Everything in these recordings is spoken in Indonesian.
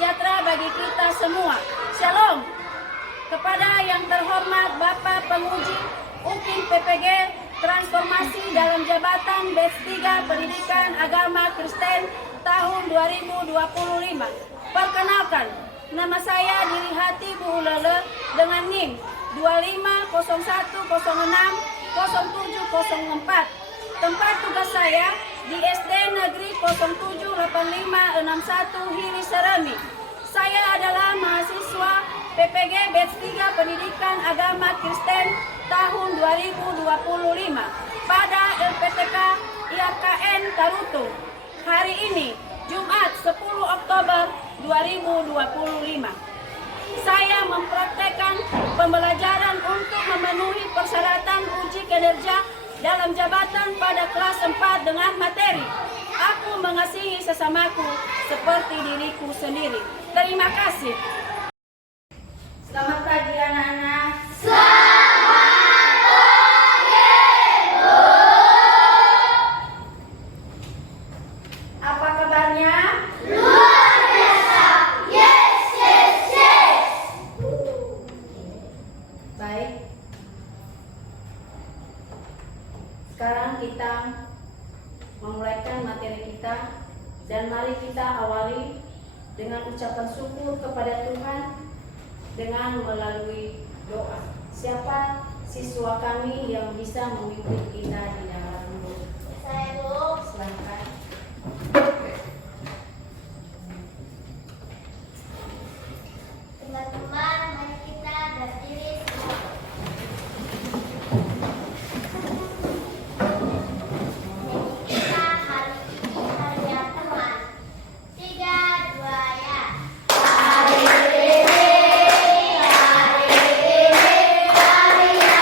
sejahtera bagi kita semua. Shalom. Kepada yang terhormat Bapak Penguji UKIM PPG Transformasi dalam Jabatan Batch 3 Pendidikan Agama Kristen tahun 2025. Perkenalkan, nama saya Diri Hati Bu Ulele dengan NIM 2501060704. Tempat tugas saya di SD Negeri 078561 Hili Seremi. Saya adalah mahasiswa PPG Batch 3 Pendidikan Agama Kristen tahun 2025 pada LPTK IAKN Tarutung. Hari ini, Jumat 10 Oktober 2025. Saya mempraktekkan pembelajaran untuk memenuhi persyaratan uji kinerja dalam jabatan pada kelas 4 dengan materi aku mengasihi sesamaku seperti diriku sendiri. Terima kasih. Selamat pagi anak-anak. Selamat pagi, Bu. Apa kabarnya? Luar biasa. Yes, yes, yes. Baik. Sekarang kita memulaikan materi kita dan mari kita awali dengan ucapan syukur kepada Tuhan dengan melalui doa. Siapa siswa kami yang bisa memimpin kita di dalam doa? Saya, Bu. Silakan. Teman-teman, mari kita berdiri semua. Kita hari ini harinya teman. 3, 2, ya. Hari ini harinya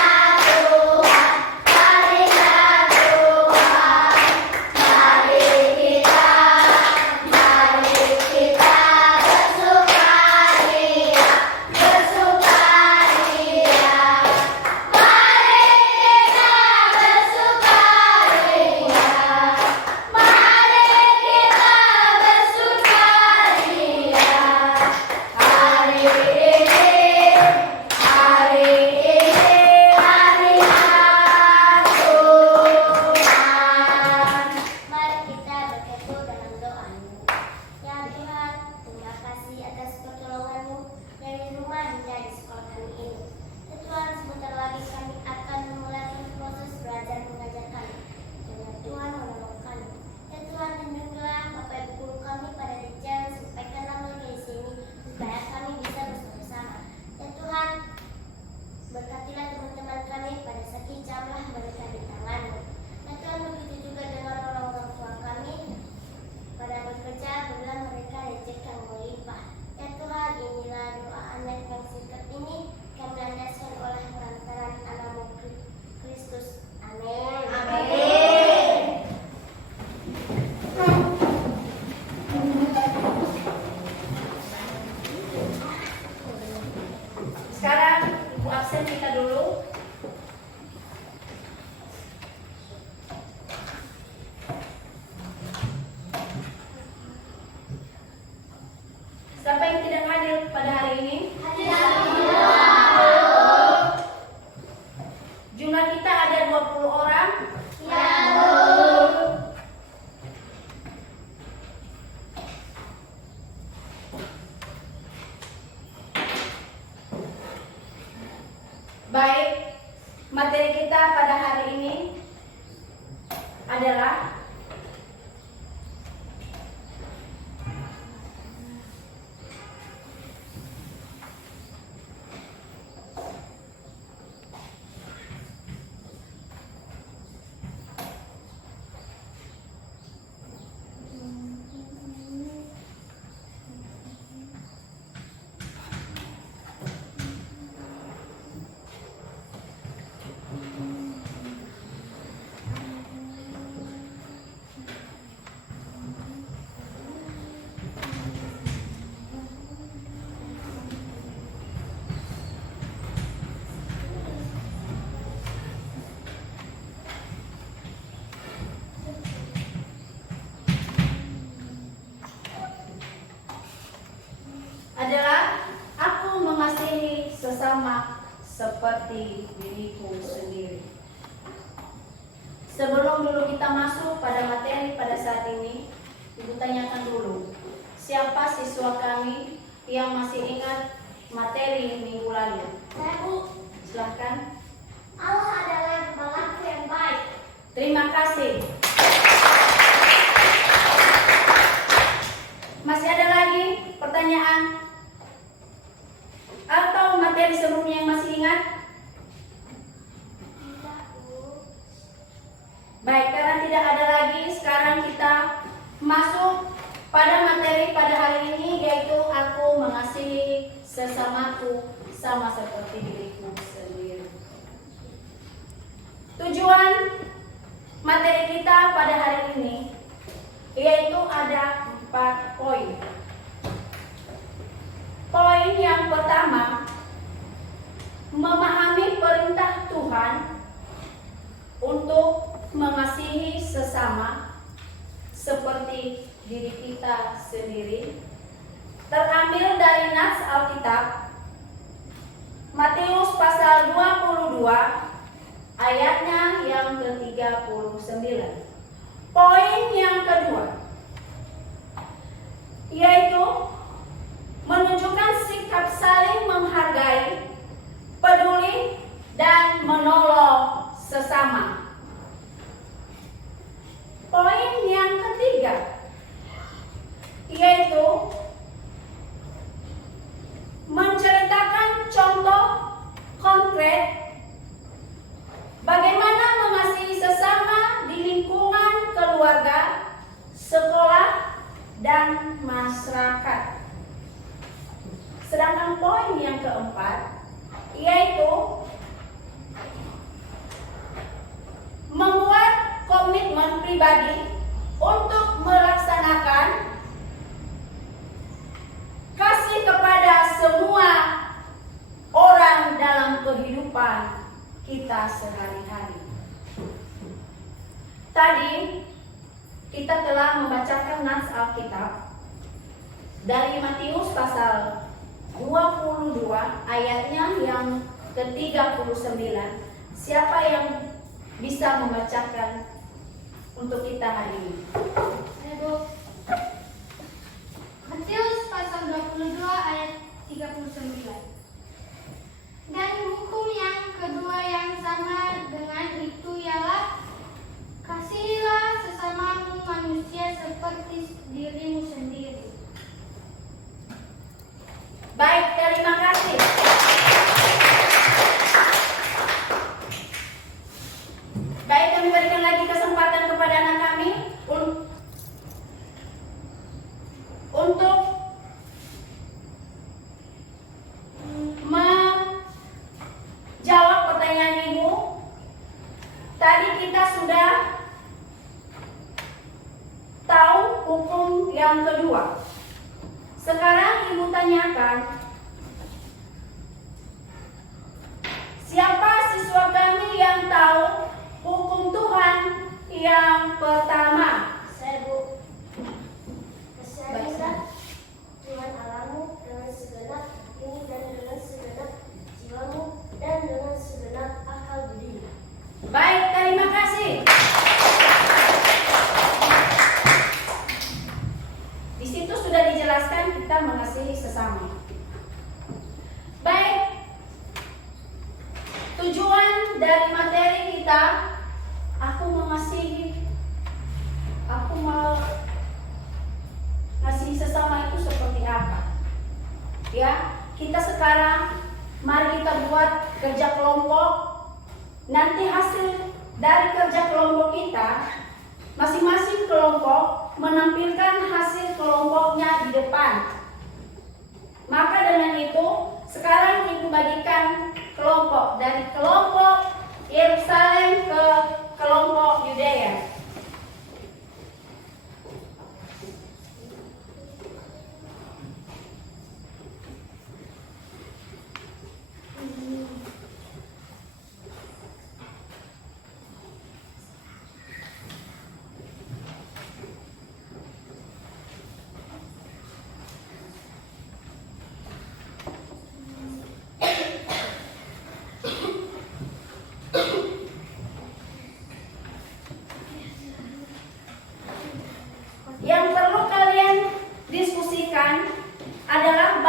Tuhan. Harinya Tuhan. Mari kita bersukaria, bersukaria. Mari kita bersukaria. Mari kita bersukaria. Hari ini harinya Tuhan. Mari kita berkumpul dalam doa. Ya Tuhan, terima kasih atas pertolongan-Mu dari rumah hingga di sekolah kami ini. Ya Tuhan, sebentar lagi kami akan memulai proses belajar mengajar kami. Dan Tuhan menolong kami. Ya Tuhan, lindungilah Bapak Ibu guru kami pada di jalan, sampaikanlah mereka di sini supaya kami bisa bersama-sama. Ya Tuhan, berkatilah teman-teman kami pada sakit, jamlah mereka di tangan-Mu. Ya Tuhan, begitu juga dengan orang tua kami pada bekerja, berilah mereka rezeki yang melimpah. Ya Tuhan, inilah doa anak yang singkat ini kami landaskan oleh perantaran anakmu Kristus. Amin. Amin. Sekarang ibu absen kita dulu. Siapa yang tidak hadir pada hari ini? Jumlah kita ada 20 orang. Ya, Bu. Baik, materi kita pada hari ini adalah sesama seperti diriku sendiri. Sebelum dulu kita masuk pada materi pada saat ini, Ibu tanyakan dulu, siapa siswa kami yang masih ingat materi minggu lalu? Saya, Bu. Silahkan. Allah adalah Bapakku yang baik. Terima kasih. Masih ada lagi pertanyaan? Atau materi sebelumnya yang masih ingat? Tidak, Bu. Baik, karena tidak ada lagi, sekarang kita masuk pada materi pada hari ini, yaitu aku mengasihi sesamaku sama seperti diriku sendiri. Tujuan materi kita pada hari ini yaitu ada 4 poin. Poin yang pertama, memahami perintah Tuhan untuk mengasihi sesama seperti diri kita sendiri, terambil dari nas Alkitab Matius pasal 22 ayatnya yang ke-39. Poin yang kedua yaitu menunjukkan sikap saling menghargai, peduli, dan menolong sesama. Poin yang ketiga yaitu menceritakan contoh konkret bagaimana mengasihi sesama di lingkungan keluarga, sekolah, dan masyarakat. Sedangkan poin yang keempat yaitu membuat komitmen pribadi untuk melaksanakan kasih kepada semua orang dalam kehidupan kita sehari-hari. Tadi kita telah membacakan nas Alkitab dari Matius pasal 22 ayatnya yang ke-39. Siapa yang bisa membacakan untuk kita hari ini? Bu. Matius pasal 22 ayat 39. Dan hukum yang kedua yang sama dengan itu ialah kasihilah sesamamu manusia seperti dirimu sendiri. Baik, terima kasih. Baik, kami berikan lagi kesempatan kepada anak kami untuk menjawab pertanyaan Ibu. Tadi kita sudah tahu hukum yang kedua. Sekarang Ibu tanyakan, siapa siswa kami yang tahu hukum Tuhan yang pertama? Saya, Bu. Kasihilah Tuhan Allahmu dengan segenap hatimu dan dengan segenap jiwamu dan dengan segenap akal budimu. Baik, terima kasih. Di situ sudah dijelaskan kita mengasihi sesama. Baik, tujuan dari materi kita, aku mengasihi, aku mengasihi sesama itu seperti apa? Ya, kita sekarang mari kita buat kerja kelompok. Nanti hasil dari kerja kelompok kita, masing-masing kelompok menampilkan hasil kelompoknya di depan. Maka dengan itu, sekarang Ibu bagikan kelompok dari kelompok Yerusalem ke kelompok Yudea.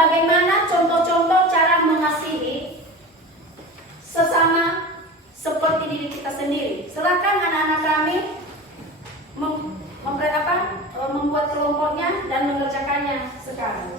bagaimana contoh-contoh cara mengasihi sesama seperti diri kita sendiri. Silakan anak-anak kami membuat kelompoknya dan mengerjakannya sekarang.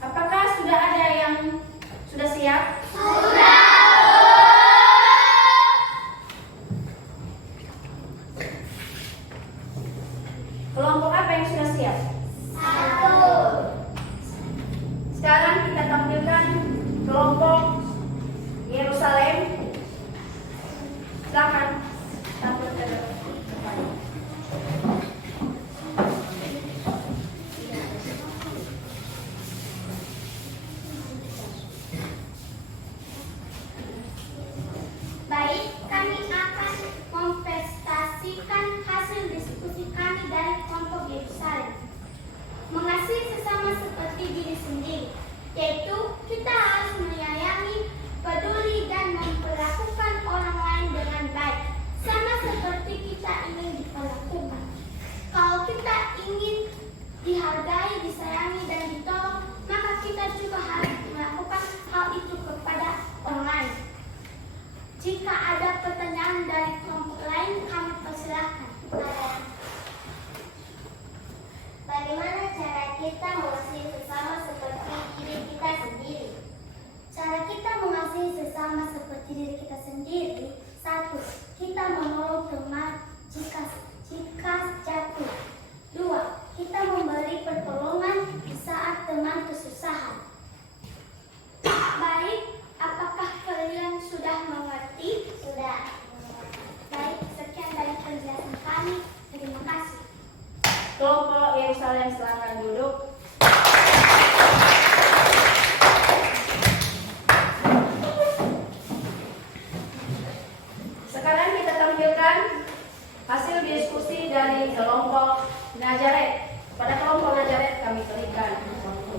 Apakah sudah ada yang sudah siap? Kelompok apa yang sudah siap? Sekarang kita tampilkan kelompok Yerusalem. Silakan tampilkan. Baik, kami akan mempresentasikan hasil diskusi kami dari kelompok Yerusalem. Mengasihi sesama seperti diri sendiri, yaitu kita harus menyayangi, peduli, dan memperlakukan orang lain dengan baik, sama seperti kita ingin diperlakukan. Kalau kita ingin dihargai, disayangi, dan ditolong, maka kita juga harus melakukan hal itu kepada orang lain. Jika ada pertanyaan dari kelompok lain, kami persilahkan. Bagaimana cara kita mengasihi sesama seperti diri kita sendiri? Cara kita mengasihi sesama seperti diri kita sendiri, 1. Kita menolong teman jika jatuh. 2. Kita memberi pertolongan di saat teman kesusahan. Baik, apakah kalian sudah mengerti? Sudah. Baik, sekian dari penjelasan kami. Terima kasih. Kelompok Yerusalem, silakan duduk. Sekarang kita tampilkan hasil diskusi dari kelompok Nazaret. Pada kelompok Nazaret kami berikan waktu.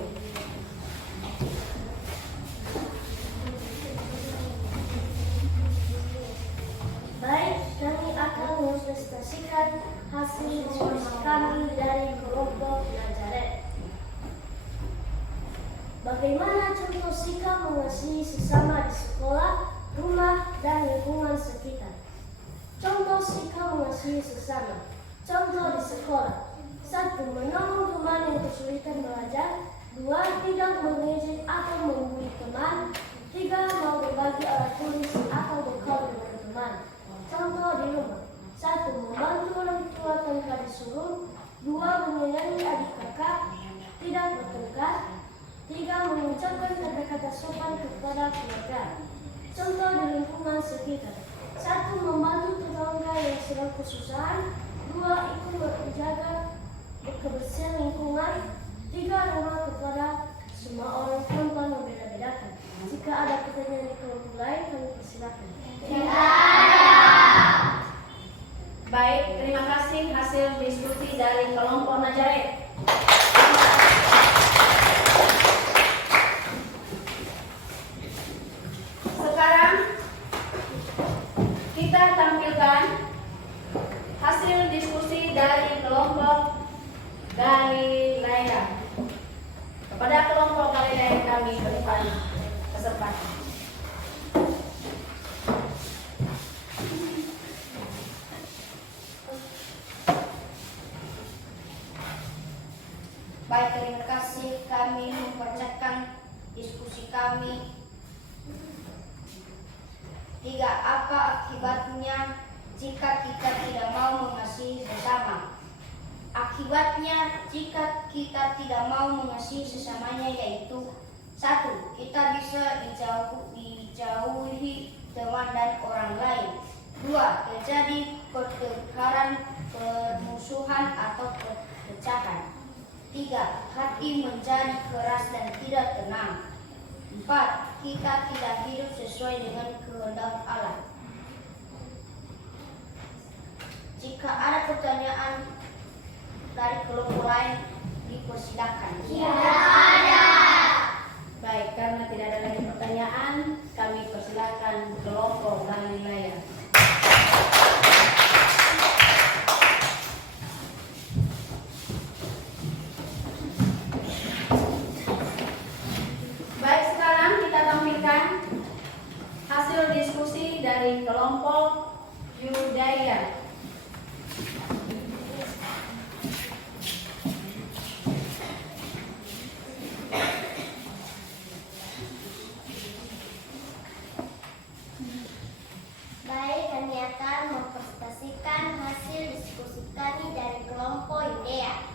Baik, kami akan mempresentasikan hasil diskusi kami dari kelompok Nazaret. Bagaimana contoh sikap mengasihi sesama di sekolah, rumah, dan lingkungan sekitar? Contoh sikap mengasihi sesama. Contoh di sekolah. 1. Menolong teman yang kesulitan belajar. 2. Tidak mengejek atau membuli teman. 3. Mau berbagi alat tulis atau bekal dengan teman. Contoh di rumah. 1. Membantu orang tua tanpa disuruh. memberikan kepada keluarga. Contoh di lingkungan sekitar. 1. Membantu tetangga yang sedang kesusahan. 2. Ikut menjaga kebersihan lingkungan. 3. Ramah kepada semua orang tanpa membeda-bedakan. Jika ada pertanyaan di kelompok lain, kami persilakan. Baik, terima kasih hasil diskusi dari kelompok Najaret. Sekarang kita tampilkan hasil diskusi dari kelompok Galilea. Kepada kelompok Galilea kami berikan kesempatan. Baik, terima kasih. Kami membacakan diskusi kami. 3. Apa akibatnya jika kita tidak mau mengasihi sesama? Akibatnya jika kita tidak mau mengasihi sesamanya yaitu 1. Kita bisa dijauhi teman dan orang lain. 2. Terjadi pertengkaran, permusuhan atau perpecahan. 3. Hati menjadi keras dan tidak tenang. 4. Kita tidak hidup sesuai dengan kehendak Allah. Jika ada pertanyaan dari kelompok lain, dipersilakan. Baik, karena tidak ada lagi pertanyaan, kami persilakan kelompok Galilea. Baik, sekarang kita tampilkan hasil diskusi dari kelompok Yudaya. Baik, kami akan mempresentasikan hasil diskusi kami dari kelompok Yudea.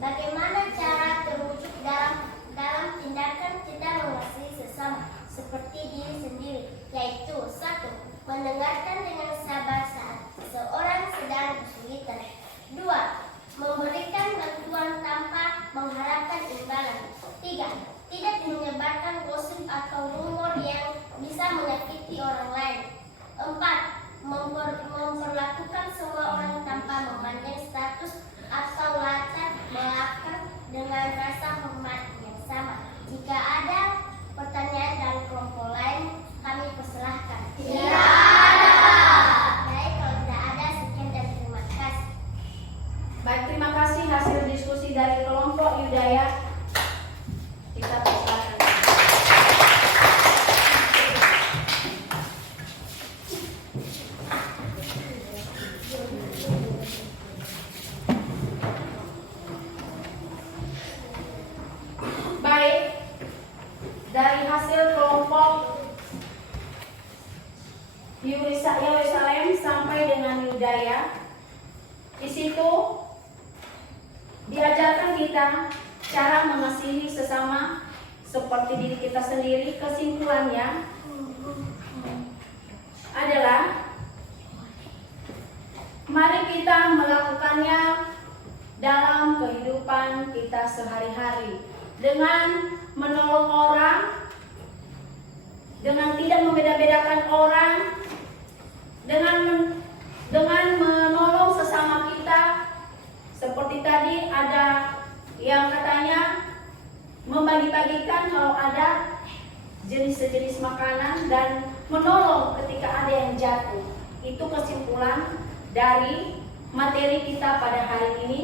Bagaimana cara terwujud dalam tindakan kita mengasihi sesama seperti diri sendiri, yaitu 1. Mendengarkan dengan sabar saat seseorang sedang kesulitan. 2. Memberikan bantuan tanpa mengharapkan imbalan. 3. Tidak menyebarkan gosip atau rumor yang bisa menyakiti orang lain. 4. Memperlakukan semua orang tanpa memandang status atau latar belakang dengan rasa hormat yang sama. Jika ada pertanyaan dari kelompok lain, kami persilahkan. Baik, kalau tidak ada, sekian dan terima kasih. Baik, terima kasih hasil diskusi dari kelompok Yudaya. Kita persilakan. Baik, dari hasil kelompok Yerusalem sampai dengan Yudaya, di situ diajarkan kita cara mengasihi sesama seperti diri kita sendiri. Kesimpulannya adalah mari kita melakukannya dalam kehidupan kita sehari-hari dengan menolong orang, dengan tidak membeda-bedakan orang, dengan menolong sesama kita. Seperti tadi ada yang katanya membagi-bagikan kalau ada jenis-jenis makanan dan menolong ketika ada yang jatuh. Itu kesimpulan dari materi kita pada hari ini.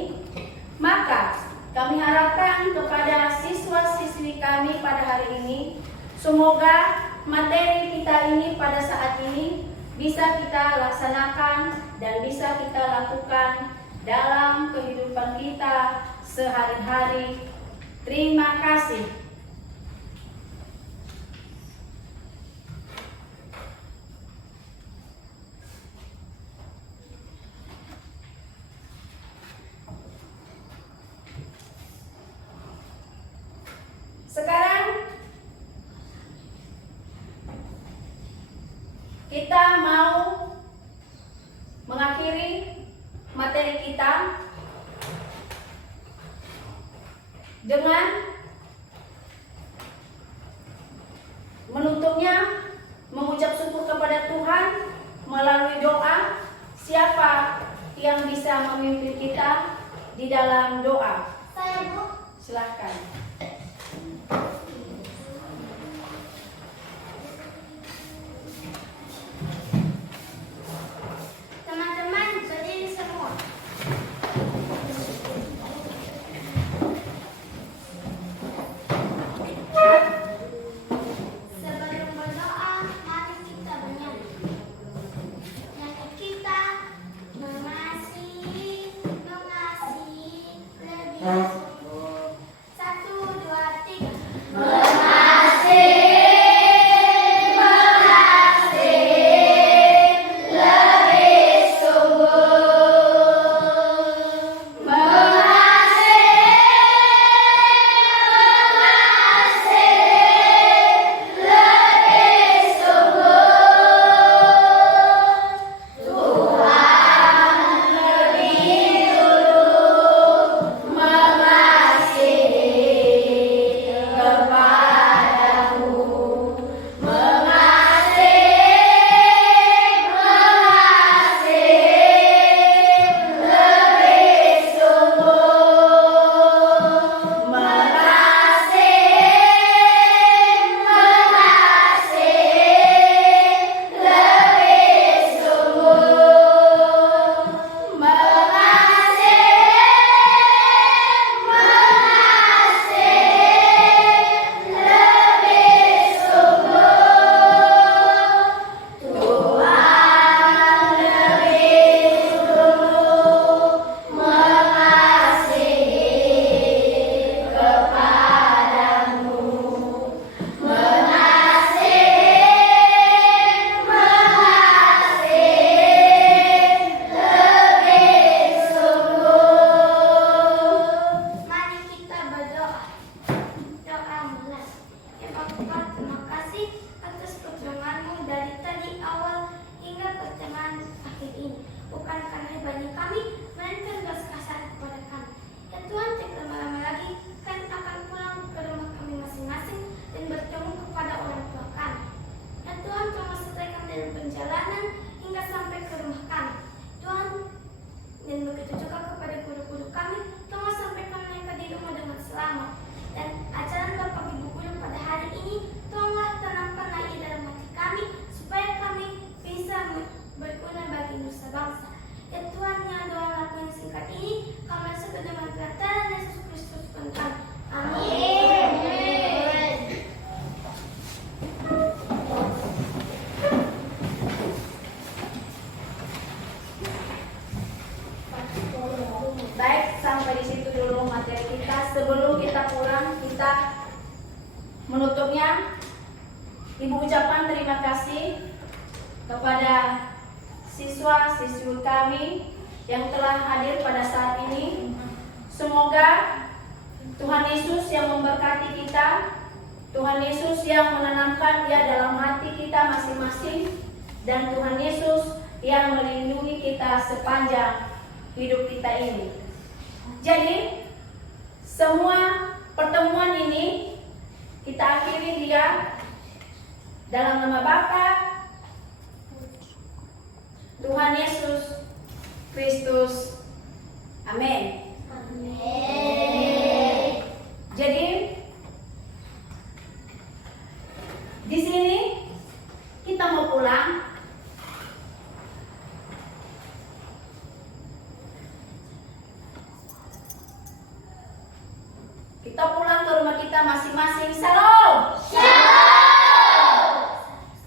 Maka kami harapkan kepada siswa-siswi kami pada hari ini, semoga materi kita ini pada saat ini bisa kita laksanakan dan bisa kita lakukan dalam kehidupan kita sehari-hari. Terima kasih. Sekarang materi kita dengan menutupnya mengucap syukur kepada Tuhan melalui doa. Siapa yang bisa memimpin kita di dalam doa? Saya, Bu. Silahkan. Teman-teman, berdiri semua. Sebelum berdoa, mari kita bernyanyi. Nyanyi kita mengasihi, mengasihi lebih sungguh. 1, 2, 3. Mari kita berdoa. Doa mulai. Ya Bapa, terima kasih atas pertolongan-Mu dari tadi awal hingga pertengahan akhir ini. Bukan karena hebatnya kami, melainkan belas kasih kepada kami. Ya Tuhan, tidak lama-lama lagi kami akan pulang ke rumah kami masing-masing dan bertemu kepada orang tua kami. Ya Tuhan, tolong sertai kami dalam perjalanan hingga sampai ke rumah kami. Tuhan, dan begitu juga kepada guru-guru kami, tolong sampaikan mereka di rumah dengan selamat. Dan ajaran Bapak Ibu Guru pada hari ini, tolonglah tanamkan lagi dalam hati kami, supaya kami bisa berguna bagi nusa bangsa. Ya Tuhan, yang doa laku yang singkat ini, kami sebut dengan pelataran Yesus Kristus Tuhan kami. Amin. Baik, sampai di situ dulu materi kita. Sebelum kita pulang, kita menutupnya. Ibu ucapkan terima kasih kepada siswa-siswi kami yang telah hadir pada saat ini. Semoga Tuhan Yesus yang memberkati kita, Tuhan Yesus yang menanamkan Dia dalam hati kita masing-masing, dan Tuhan Yesus yang melindungi kita sepanjang hidup kita ini. Jadi, semua pertemuan ini kita akhiri dia dalam nama Bapa, Tuhan Yesus Kristus. Amin. Amin.